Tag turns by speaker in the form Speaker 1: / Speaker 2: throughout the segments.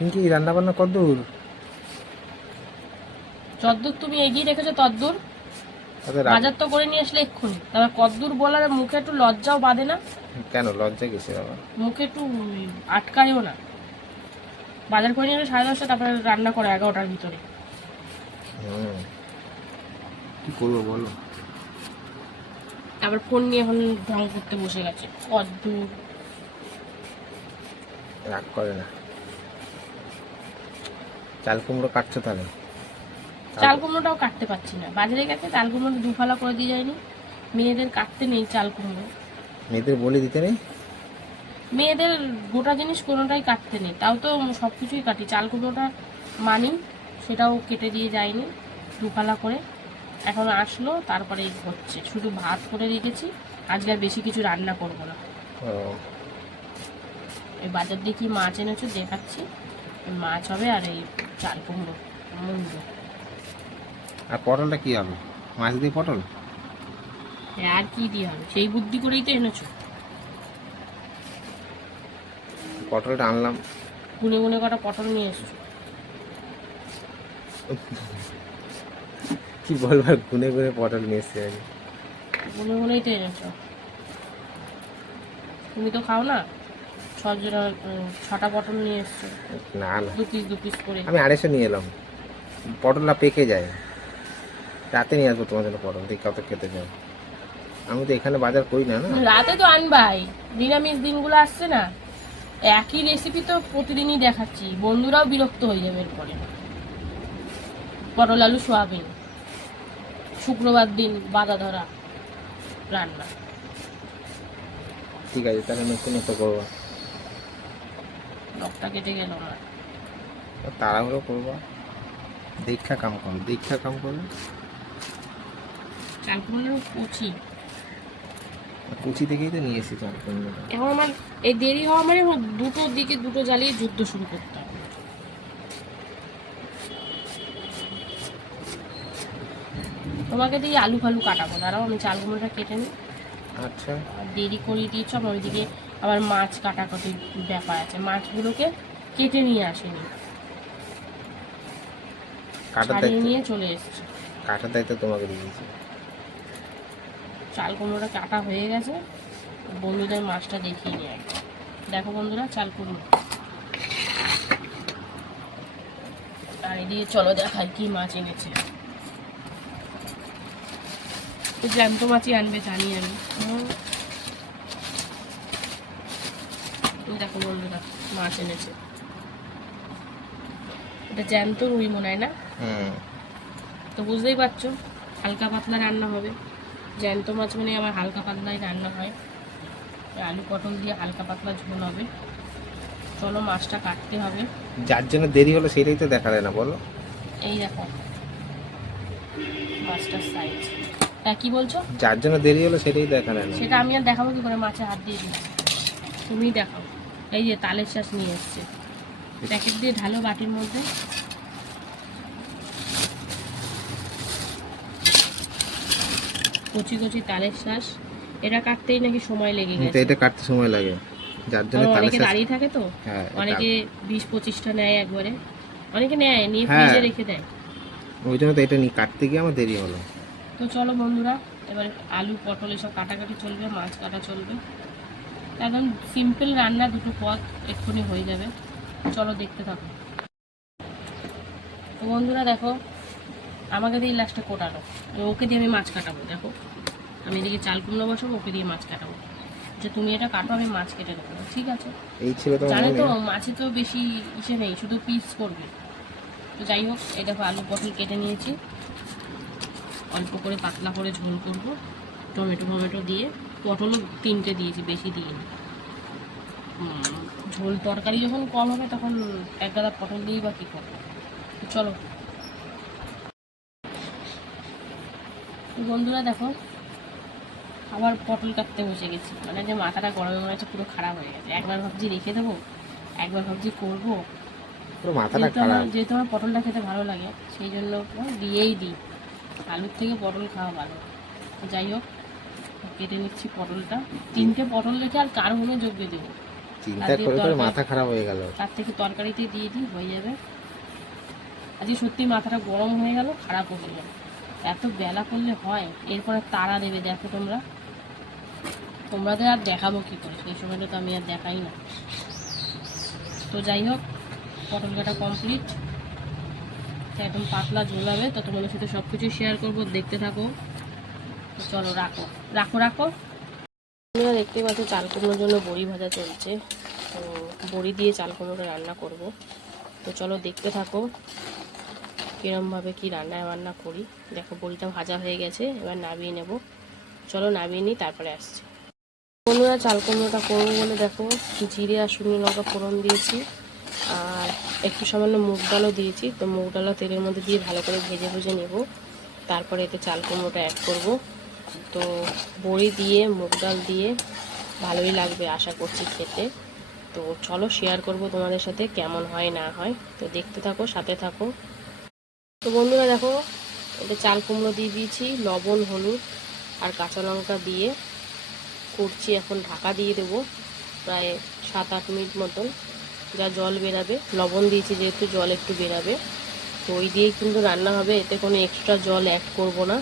Speaker 1: পিঙ্কি রান্না বান্না কদ্দূর?
Speaker 2: যদ্দূর তুমি এগিয়ে রেখেছো তদ্দূর। বাজার তো করে নিয়ে আসলে এক্ষুনি। তারপর কদ্দূর বলার মুখে একটু লজ্জাও বাঁধে না?
Speaker 1: কেন? লজ্জা গেছে বাবা
Speaker 2: মুখে একটু আটকায়ও না। বাজার করে নিয়ে সাড়ে দশটা তারপরে রান্না করে এগারোটার ভিতরে।
Speaker 1: হুম। কি করব বলো?
Speaker 2: আবার ফোন নিয়ে এখন ঢং করতে বসে গেছে। কদ্দূর।
Speaker 1: রাগ করে না। চাল কুমড়ো কাটছো তাহলে?
Speaker 2: চাল কুমড়োটাও কাটতে পারছি না। বাজারে গেছে চাল কুমড়ো দুফালা করে দিয়ে যায়নি। মেয়েদের কাটতে নেই চাল কুমড়ো।
Speaker 1: মেয়েদের বলে দিতে নেই?
Speaker 2: মেয়েদের গোটা জিনিস কোনোটাই কাটতে নেই। তাও তো সব কিছুই কাটি। চাল কুমড়োটা মানি সেটাও কেটে দিয়ে যায়নি দুফালা করে। এখন আসলো তারপরে হচ্ছে। শুধু ভাত করে রেখেছি। আজকে আর বেশি কিছু রান্না করব না। এই বাজার দিয়ে কি মাছ এনেছো দেখাচ্ছি। মাছ হবে আর এই চাল কুমড়ো মুন্ডু
Speaker 1: আর পটলটা কি হবে? মাছ দিয়ে পটল?
Speaker 2: আর কি দিয়ে হবে? সেই বুদ্ধি করেই তো এনেছো।
Speaker 1: পটলটা আনলাম।
Speaker 2: গুনে গুনে কটা পটল নিয়ে এসছো।
Speaker 1: কি বলবার গুনে গুনে পটল নিয়ে এসছে আগে।
Speaker 2: গুনে গুনেই তো এনেছো। তুমি তো খাও না? উম, ছটা পটল নিয়ে এসছো।
Speaker 1: না না।
Speaker 2: দু পিস দু পিস করে।
Speaker 1: আমি আড়াইশো নিয়ে এলাম। পটলটা পেকে যায়। রাতে নিয়ে আসব তোমার জন্য পটল দেখি কত খেতে চাও আমি তো এখানে বাজার করি না না?
Speaker 2: রাতে তো আনবাই। নিরামিষ দিনগুলো আসছে না। একই রেসিপি তো প্রতিদিনই দেখাচ্ছি। বন্ধুরাও বিরক্ত হয়ে যাবে এরপরে। পটল আলু সোয়াবিন। শুক্রবার দিন বাধা ধরা রান্না।
Speaker 1: ঠিক আছে তাহলে নতুন একটা করব।
Speaker 2: নখটা কেটে গেল আমার
Speaker 1: তাড়াহুড়ো করব। দীক্ষা কাম করো দীক্ষা কাম করো
Speaker 2: চাল কুচি
Speaker 1: কুচি থেকেই তো নিয়ে এসেছি চাল কুমড়োটা
Speaker 2: এখন আমার এই দেরি হওয়া মানে দুটো দিকে দুটো জ্বালিয়ে যুদ্ধ শুরু করতে হবে। তোমাকে দিয়ে আলু ফালু কাটাবো দাঁড়াও আমি চাল কুমড়োটা কেটে নিই।
Speaker 1: আচ্ছা।
Speaker 2: দেরি করিয়ে দিয়েছ আমার ওইদিকে আবার মাছ কাটাকাটির ব্যাপার আছে। মাছগুলোকে কেটে নিয়ে আসেনি। ছাড়িয়ে নিয়ে চলে এসেছে।
Speaker 1: কাটার দায়িত্ব তোমাকে দিয়েছি।
Speaker 2: চাল কুমড়োটা কাটা হয়ে গেছে। বন্ধুদের মাছটা দেখিয়ে নিয়ে দেখো বন্ধুরা চাল কুমড়ো আর এদিকে চলো দেখাই কি মাছ এনেছে। তো জ্যান্ত মাছই আনবে জানি আমি হুম। এই দেখো বন্ধুরা মাছ এনেছে। এটা জ্যান্ত রুই মনে হয় না?
Speaker 1: হুম।
Speaker 2: তো বুঝতেই পারছ হালকা পাতলা রান্না হবে। জ্যান্ত মাছ মানে আবার হালকা পাতলাই রান্না হয়। আলু পটল দিয়ে হালকা পাতলা ঝোল হবে। চলো মাছটা কাটতে হবে।
Speaker 1: যার জন্য দেরি হলো সেটাই তো দেখা যায় না বলো।
Speaker 2: এই দেখো মাছটার সাইজ তা কি বলছো?
Speaker 1: যার জন্য দেরি হলো সেটাই দেখা যায় না।
Speaker 2: সেটা আমি আর দেখাবো কি করে? মাছে হাত দিয়ে দিচ্ছি। তুমি দেখাও। এই যে তালের শাঁস নিয়ে এসছে। প্যাকেট দিয়ে ঢালো বাটির মধ্যে। কচি কচি তালের শাঁস। এটা কাটতেই নাকি সময় লেগে গেছে।
Speaker 1: এটা কাটতে সময় লাগে। যার জন্য
Speaker 2: অনেকে দাঁড়িয়ে থাকে তো।
Speaker 1: হ্যাঁ
Speaker 2: অনেকে বিশ পঁচিশটা নেয় একবারে। অনেকে নেয় নিয়ে
Speaker 1: হ্যাঁ।
Speaker 2: ফ্রিজে রেখে দেয়।
Speaker 1: ওই জন্য তো এটা নিয়ে কাটতে গিয়ে আমার দেরি হলো।
Speaker 2: তো চলো বন্ধুরা এবার আলু পটল এসব কাটাকাটি চলবে মাছ কাটা চলবে। একদম সিম্পল রান্না দুটো পদ এক্ষুনি হয়ে যাবে। চলো দেখতে থাকো। তো বন্ধুরা দেখো আমাকে দিয়ে লাস্টে কোটানো ওকে দিয়ে আমি মাছ কাটাবো দেখো। আমি এদিকে চাল কুমড়ো বসাবো ওকে দিয়ে মাছ কাটাবো। যে তুমি এটা কাটো আমি মাছ কেটে দেবো ঠিক আছে?
Speaker 1: এই ছিল তো
Speaker 2: জানো তো মাছে তো বেশি ইসে নেই শুধু পিস করবে। তো যাই হোক এই দেখো আলু পটল কেটে নিয়েছি। অল্প করে পাতলা করে ঝোল করব টমেটো টমেটো দিয়ে। পটলও তিনটে দিয়েছি বেশি দিইনি। ঝোল তরকারি যখন কম হবে তখন এক গাদা পটল দিয়েই বা কী করব? চলো। বন্ধুরা দেখো আবার পটল কাটতে বসে গেছি। মানে যে মাথাটা গরমে মনে হচ্ছে পুরো খারাপ হয়ে গেছে। একবার ভাবছি রেখে দেবো একবার ভাবছি করব। যেহেতু আমার যেহেতু আমার পটলটা খেতে ভালো লাগে সেই জন্য দিয়েই দিই। আলুর থেকে পটল খাওয়া ভালো। যাই হোক। কেটে নিচ্ছি পটলটা। তিনটে পটল রেখে আর কার মনে যোগ্য দেবো?
Speaker 1: চিন্তা করে করে মাথা খারাপ হয়ে গেল।
Speaker 2: তার থেকে তরকারিতে দিয়ে দিই হয়ে যাবে। আজকে সত্যি মাথাটা গরম হয়ে গেল খারাপ হয়ে গেল। এত বেলা করলে হয় এরপরে তারা দেবে দেখো তোমরা। তোমাদের আর দেখাবো কি করে? সেই সময়টা তো আমি আর দেখাই না। তো যাই হোক পটল কাটা কমপ্লিট একদম পাতলা ঝোলাবে তো তোমাদের সাথে সব কিছু শেয়ার করব দেখতে থাকো। চলো রাখো রাখো রাখো। তোমরা দেখতে পাচ্ছ, চাল কুমড়োর জন্য বড়ি ভাজা চলছে। তো বড়ি দিয়ে চাল কুমড়োটা রান্না করব। তো চলো দেখতে থাকো, কিরমভাবে কি রান্না বান্না করি। দেখো, বড়িটা ভাজা হয়ে গেছে, এবার নামিয়ে নেব। চলো নামিয়ে নিই, তারপরে আসছি। বন্ধুরা, চাল কুমড়োটা করব বলে দেখো, জিরে আর শুকনো লঙ্কা ফোড়ন দিয়েছি, আর একটু সামান্য মুগ ডালও দিয়েছি। তো মুগ ডালও তেলের মধ্যে দিয়ে ভালো করে ভেজে ভেজে নেব। তারপরে এতে চাল কুমড়োটা অ্যাড করব। তো বড়ি দিয়ে, মুগ ডাল দিয়ে ভালোই লাগবে আশা করছি খেতে। তো চলো শেয়ার করব তোমাদের সাথে কেমন হয়, না হয়। তো দেখতে থাকো, সাথে থাকো। তো বন্ধুরা দেখো, এটা চাল কুমড়ো দিয়ে দিয়েছি, লবণ, হলুদ আর কাঁচা লঙ্কা দিয়ে করছি। এখন ঢাকা দিয়ে দেবো প্রায় সাত আট মিনিট মতন। যা জল বেরাবে, লবণ দিয়েছি যেহেতু জল একটু বেরাবে। তো ওই দিয়েই কিন্তু রান্না হবে, এতে কোনো এক্সট্রা জল অ্যাড করব না।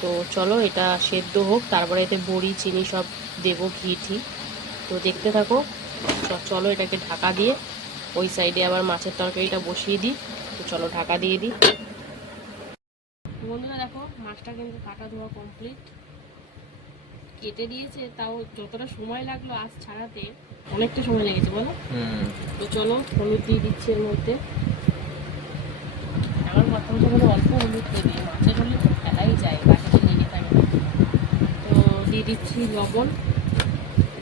Speaker 2: তো চলো এটা সেদ্ধ হোক তারপরে এতে বড়ি চিনি সব দেবো ঘি ঠি তো দেখতে থাকো চলো এটাকে ঢাকা দিয়ে ওই সাইডে আবার মাছের তরকারিটা বসিয়ে দিই। তো চলো ঢাকা দিয়ে দিই। বন্ধুরা দেখো মাছটা কিন্তু কাটা ধোয়া কমপ্লিট কেটে দিয়েছে তাও যতটা সময় লাগল আজ ছাড়াতে অনেকটা সময় লেগেছে বলো? তো চলো হলুদ দিয়ে দিচ্ছি এর মধ্যে। আমার কথা গেলে অল্প হলুদ দিয়ে দিই মাছের হলুদ ফেলাই যায় বাকিতে লেগে থাকে না। তো দিয়ে দিচ্ছি লবণ।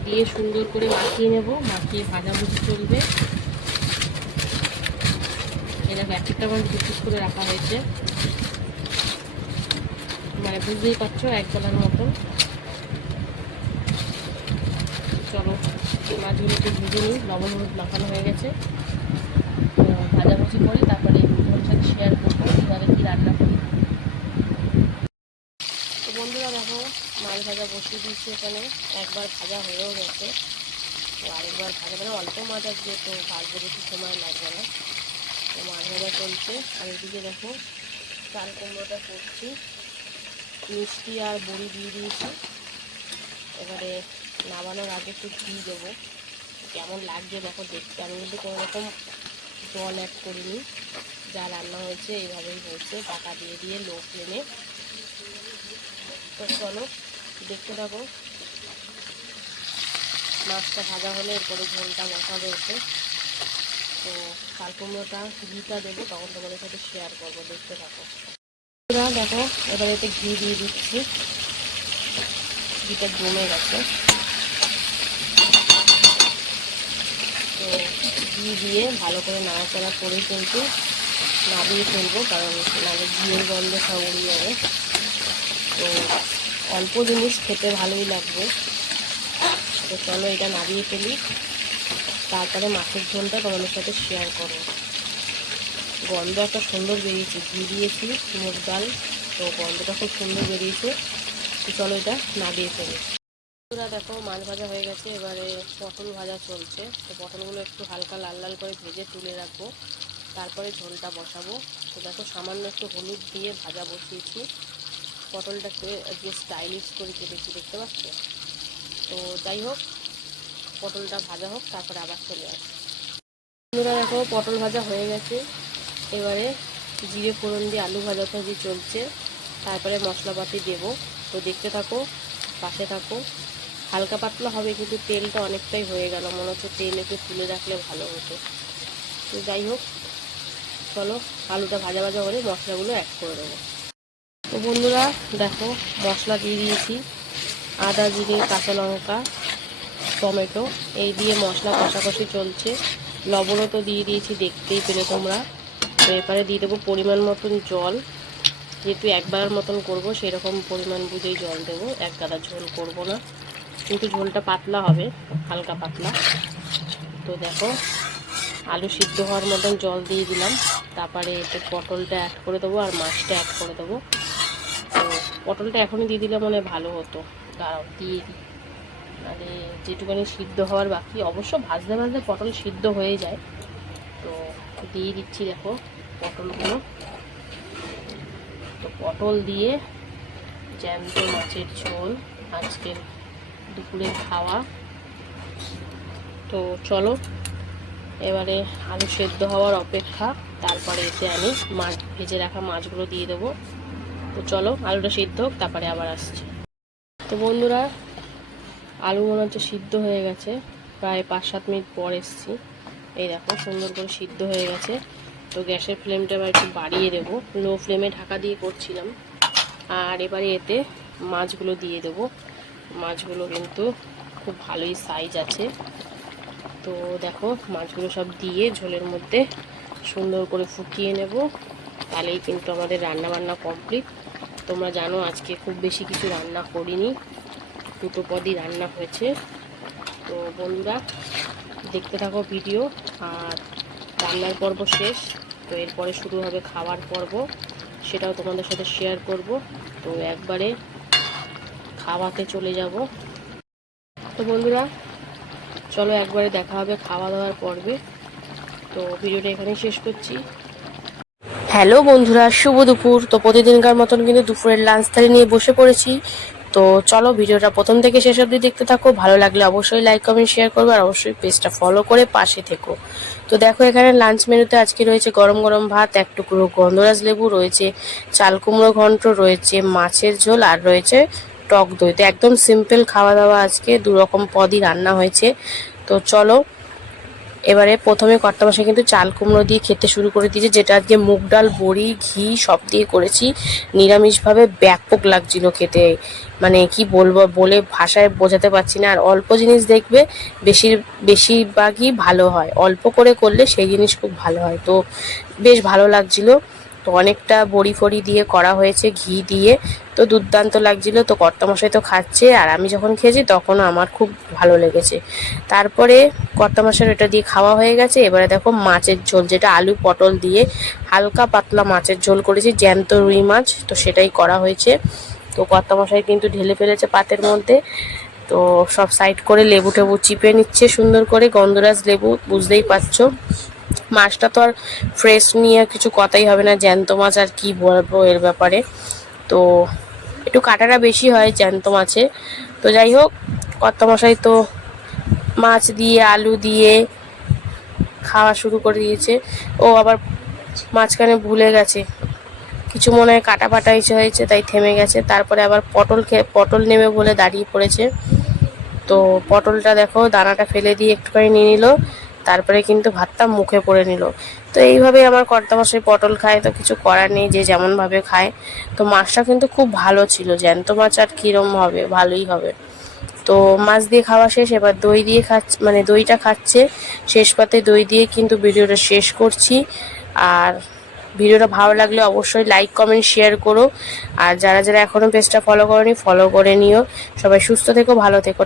Speaker 2: দিয়ে সুন্দর করে মাখিয়ে নেব, মাখিয়ে ভাজাভুজি চলবে। এটা প্যাকেটটা আমার পিস করে রাখা হয়েছে। মানে বুঝতেই পারছ, এক বেলার মতন। চলো মাছগুলো একটু ভেজে নিই। লবণ হলুদ মাখানো হয়ে গেছে। ভাজাভুজি করে তারপরে সাথে শেয়ার করব কীভাবে কী রান্না করি তো বন্ধুরা দেখো মাছ ভাজা বসিয়ে দিয়েছি এখানে। একবার ভাজা হয়েও গেছে। তো আরেকবার ভাজা মানে অল্প মাছ আজকে তো ভাজতে বেশি সময় লাগবে না। তো মাছ ভাজা চলছে। আর এদিকে দেখো, চাল কুমড়োটা করছি। মিষ্টি আর বড়ি দিয়ে দিয়েছি। এবারে নামানোর আগে একটু ঘি দেবো। কেমন লাগছে দেখো দেখতে। আমি কিন্তু কোনো রকম জল অ্যাড করিনি। যা রান্না হয়েছে, এইভাবেই হয়েছে। টাকা দিয়ে দিয়ে লো ফ্লেমে তো চলো দেখতে থাকো। মাছটা ভাজা হলে এরপরে ঝোলটা বসাবে ওতে তো চাল কুমড়োটা ঘিটা দেবো, তখন তোমাদের সাথে শেয়ার করব, দেখতে থাকো। দেখো, এবার এতে ঘি দিয়ে দিচ্ছি। ঘিটা জমে গেছে। তো ঘি দিয়ে ভালো করে নাড়াচাড়া করে কিন্তু নাড়িয়ে ফেলব, কারণ নাহলে ঘিয়ের গন্ধ সব উড়ে যাবে। তো অল্প জিনিস খেতে ভালোই লাগবে। তো চলো এটা নাড়িয়ে ফেলি। তারপরে মাছের ঝোলটা তোমাদের সাথে শেয়ার করো গন্ধ একটা সুন্দর বেরিয়েছে, ঘি দিয়েছি মুগ ডাল, তো গন্ধটা খুব সুন্দর বেরিয়েছে। তো চলো এটা নাড়িয়ে ফেলি। বন্ধুরা দেখো, মাছ ভাজা হয়ে গেছে, এবারে পটল ভাজা চলছে। তো পটলগুলো একটু হালকা লাল লাল করে ভেজে তুলে রাখব। তারপরে ঝোলটা বসাবো। তো দেখো, সামান্য একটু হলুদ দিয়ে ভাজা বসিয়েছি। পটলটাকে আজকে স্টাইলিশ করে কেটেছি দেখতে পাচ্ছ? তো যাই হোক, পটলটা ভাজা হোক, তারপরে আবার চলে আসবে। বন্ধুরা দেখো, পটল ভাজা হয়ে গেছে। এবারে জিরে ফোড়ন দিয়ে আলু ভাজা ভাজি চলছে। তারপরে মশলাপাতি দেবো। তো দেখতে থাকো, পাশে থাকো। হালকা পাতলা হবে, কিন্তু তেলটা অনেকটাই হয়ে গেল। মনে হচ্ছে তেল একটু তুলে রাখলে ভালো হতো। তো যাই হোক, চলো আলুটা ভাজা ভাজা করে মশলাগুলো অ্যাড করে দেবো। তো বন্ধুরা, দেখো, মশলা দিয়ে দিয়েছি। আদা, জিরে, কাঁচা লঙ্কা, টমেটো, এই দিয়ে মশলা কষাকষি চলছে। লবণও তো দিয়ে দিয়েছি, দেখতেই পেলে তোমরা। তো এরপরে দিয়ে দেবো পরিমাণ মতন জল। যেহেতু একবার মতন করব, সেরকম পরিমাণ বুঝেই জল দেবো। এক গাদা ঝোল করব না। কিন্তু ঝোলটা পাতলা হবে, হালকা পাতলা। তো দেখো, আলু সিদ্ধ হওয়ার মতন জল দিয়ে দিলাম। তারপরে এতে পটলটা অ্যাড করে দেবো আর মাছটা অ্যাড করে দেবো। পটলটা এখনই দিয়ে দিলে মনে ভালো হতো। দাঁড়াও, দিয়ে দিই। মানে যেটুকানি সিদ্ধ হওয়ার বাকি, অবশ্য ভাজতে ভাজতে পটল সিদ্ধ হয়ে যায়। তো দিয়ে দিচ্ছি দেখো পটলগুলো। তো পটল দিয়ে জ্যান্ত মাছের ঝোল আজকের দুপুরের খাওয়া। তো চলো, এবারে আলু সেদ্ধ হওয়ার অপেক্ষা, তারপরে এতে আমি মাছ, ভেজে রাখা মাছগুলো দিয়ে দেবো। তো চলো, আলুটা সিদ্ধ হোক, তারপরে আবার আসছি। তো বন্ধুরা, আলু মনে হচ্ছে সিদ্ধ হয়ে গেছে। প্রায় পাঁচ সাত মিনিট পর এসছি। এই দেখো, সুন্দর করে সিদ্ধ হয়ে গেছে। তো গ্যাসের ফ্লেমটা এবার একটু বাড়িয়ে দেবো। লো ফ্লেমে ঢাকা দিয়ে করছিলাম। আর এবারে এতে মাছগুলো দিয়ে দেবো। মাছগুলো কিন্তু খুব ভালোই সাইজ আছে। তো দেখো, মাছগুলো সব দিয়ে ঝোলের মধ্যে সুন্দর করে ফুটিয়ে নেব। তাহলেই কিন্তু আমাদের রান্না বান্না কমপ্লিট তোমরা জানো, আজকে খুব বেশি কিছু রান্না করিনি। দুটো পদই রান্না হয়েছে। তো বন্ধুরা, দেখতে থাকো ভিডিও। আর রান্নার পর্ব শেষ। তো এরপরে শুরু হবে খাওয়ার পর্ব। সেটাও তোমাদের সাথে শেয়ার করব। তো একবারে খাওয়াতে চলে যাব। তো বন্ধুরা, চলো একবারে দেখা হবে খাওয়া দাওয়ার পর্বে। তো ভিডিওটা এখানেই শেষ করছি। হ্যালো বন্ধুরা, শুভ দুপুর। তো প্রতিদিনকার মতন কিন্তু দুপুরের লাঞ্চ থালি নিয়ে বসে পড়েছি। তো চলো ভিডিওটা প্রথম থেকে শেষ অবধি দেখতে থাকো। ভালো লাগলে অবশ্যই লাইক কমেন্ট শেয়ার করবে আর অবশ্যই পেজটা ফলো করে পাশে থেকো। তো দেখো এখানে লাঞ্চ মেনুতে আজকে রয়েছে গরম গরম ভাত, এক টুকরো গন্ধরাজ লেবু, রয়েছে চাল কুমড়ো ঘন্ট, রয়েছে মাছের ঝোল আর রয়েছে টক দই। তো একদম সিম্পল খাওয়া দাওয়া আজকে দু রকম পদই রান্না হয়েছে। তো চলো এবারে প্রথমে কর্তা মশাই কিন্তু চাল কুমড়ো দিয়ে খেতে শুরু করে দিয়েছে, যেটা আজকে মুগ ডাল, বড়ি, ঘি সব দিয়ে করেছি। নিরামিষভাবে ব্যাপক লাগছিল খেতে। মানে কি বলব, বলে ভাষায় বোঝাতে পারছি না। আর অল্প জিনিস দেখবে বেশির, বেশিরভাগই ভালো হয়। অল্প করে করলে সেই জিনিস খুব ভালো হয়। তো বেশ ভালো লাগছিল। তো অনেকটা বড়ি ফড়ি দিয়ে করা হয়েছে, ঘি দিয়ে। তো দুর্দান্ত লাগছিল, তো কর্তামশাই তো খাচ্ছে, আর আমি যখন খেয়েছি তখন আমার খুব ভালো লেগেছে। তারপরে কর্তামশাই এটা দিয়ে খাওয়া হয়ে গেছে, এবারে দেখো মাছের ঝোল, যেটা আলু পটল দিয়ে হালকা পাতলা মাছের ঝোল করেছি, জ্যান্ত রুই মাছ, তো সেটাই করা হয়েছে। তো কর্তামশাই কিন্তু ঢেলে ফেলেছে পাতের মধ্যে, তো সব সাইড করে লেবু টেবু চিপে নিচ্ছে সুন্দর করে, গন্ধরাজ লেবু, বুঝতেই পারছ। মাছটা তো আর ফ্রেশ নিয়ে কিছু কথাই হবে না। জ্যান্ত মাছ আর কি বলব এর ব্যাপারে। তো একটু কাটাটা বেশি হয় জ্যান্ত মাছে। তো যাই হোক, কর্তামশাই তো মাছ দিয়ে, আলু দিয়ে খাওয়া শুরু করে দিয়েছে। ও আবার মাঝখানে ভুলে গেছে। কিছু মনে হয় কাটা ফাটা এসে হয়েছে, তাই থেমে গেছে। তারপরে আবার পটল খেয়ে পটল নেবে বলে দাঁড়িয়ে পড়েছে। তো পটলটা দেখো, দানাটা ফেলে দিয়ে একটুখানি নিয়ে নিল। তারপরে কিন্তু ভাতটা মুখে পড়ে নিল। তো এইভাবে আমার কর্তামশাই পটল খায়, তো কিছু করার নেই, যে যেমনভাবে খায়। তো মাছটা কিন্তু খুব ভালো ছিল, জ্যান্ত মাছ আর কীরম হবে, ভালোই হবে। তো মাছ দিয়ে খাওয়া শেষ, এবার দই দিয়ে খাচ্ছে মানে দইটা খাচ্ছে। শেষ পাতে দই দিয়ে কিন্তু ভিডিওটা শেষ করছি। আর ভিডিওটা ভালো লাগলে অবশ্যই লাইক, কমেন্ট, শেয়ার করো। আর যারা যারা এখনও পেজটা ফলো করনি, ফলো করে নিও। সবাই সুস্থ থেকো, ভালো থেকো